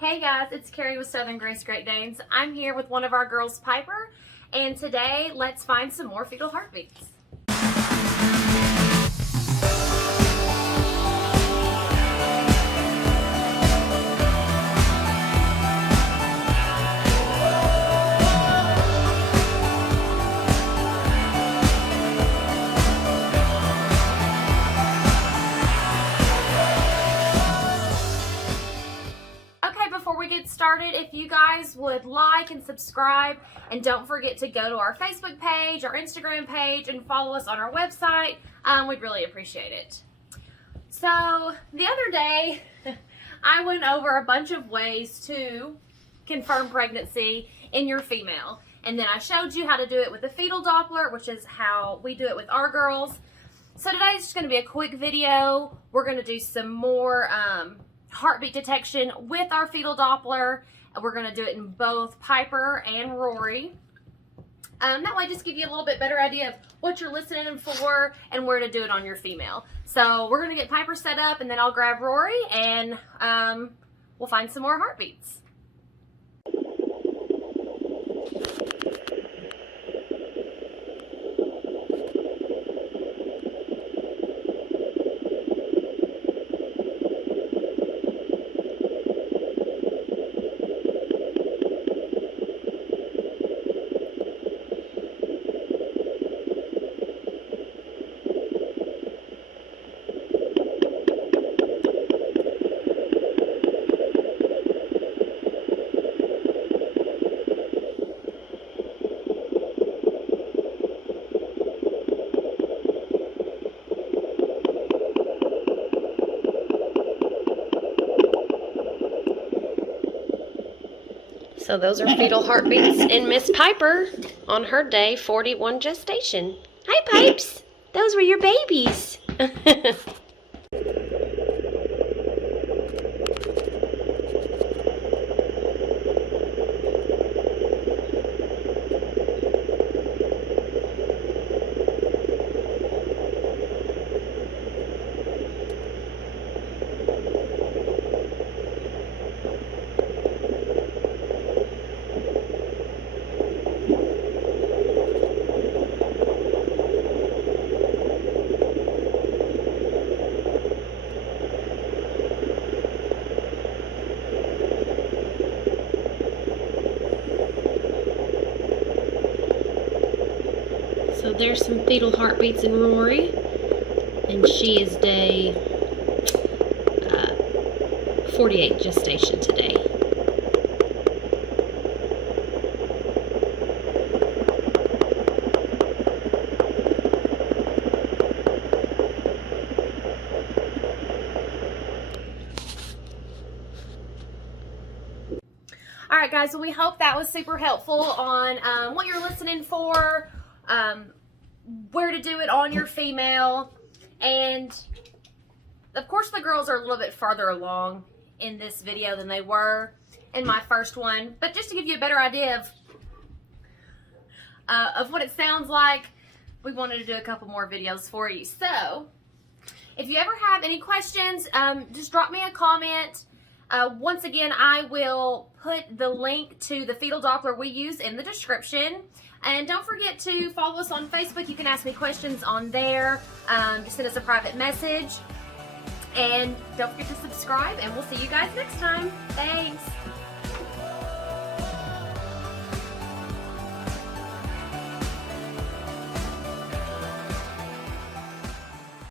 Hey guys, it's Keri with Southern Grace Great Danes. I'm here with one of our girls, Piper, and today let's find some more fetal heartbeats. Started, if you guys would like and subscribe, and don't forget to go to our Facebook page, our Instagram page, and follow us on our website. We'd really appreciate it. So the other day I went over a bunch of ways to confirm pregnancy in your female, and then I showed you how to do it with the fetal Doppler, which is how we do it with our girls. So today's just going to be a quick video. We're going to do some more heartbeat detection with our fetal Doppler. We're going to do it in both Piper and Rory. That way just give you a little bit better idea of what you're listening for and where to do it on your female. So we're going to get Piper set up, and then I'll grab Rory, and we'll find some more heartbeats. So those are fetal heartbeats in Miss Piper on her day 41 gestation. Hi, Pipes. Those were your babies. So there's some fetal heartbeats in Rory, and she is day 48 gestation today. Alright guys, so we hope that was super helpful on what you're listening for, where to do it on your female, and of course the girls are a little bit farther along in this video than they were in my first one, but just to give you a better idea of what it sounds like, we wanted to do a couple more videos for you. So if you ever have any questions, just drop me a comment. Once again, I will put the link to the fetal Doppler we use in the description. And don't forget to follow us on Facebook. You can ask me questions on there. Just send us a private message. And don't forget to subscribe, and we'll see you guys next time. Thanks.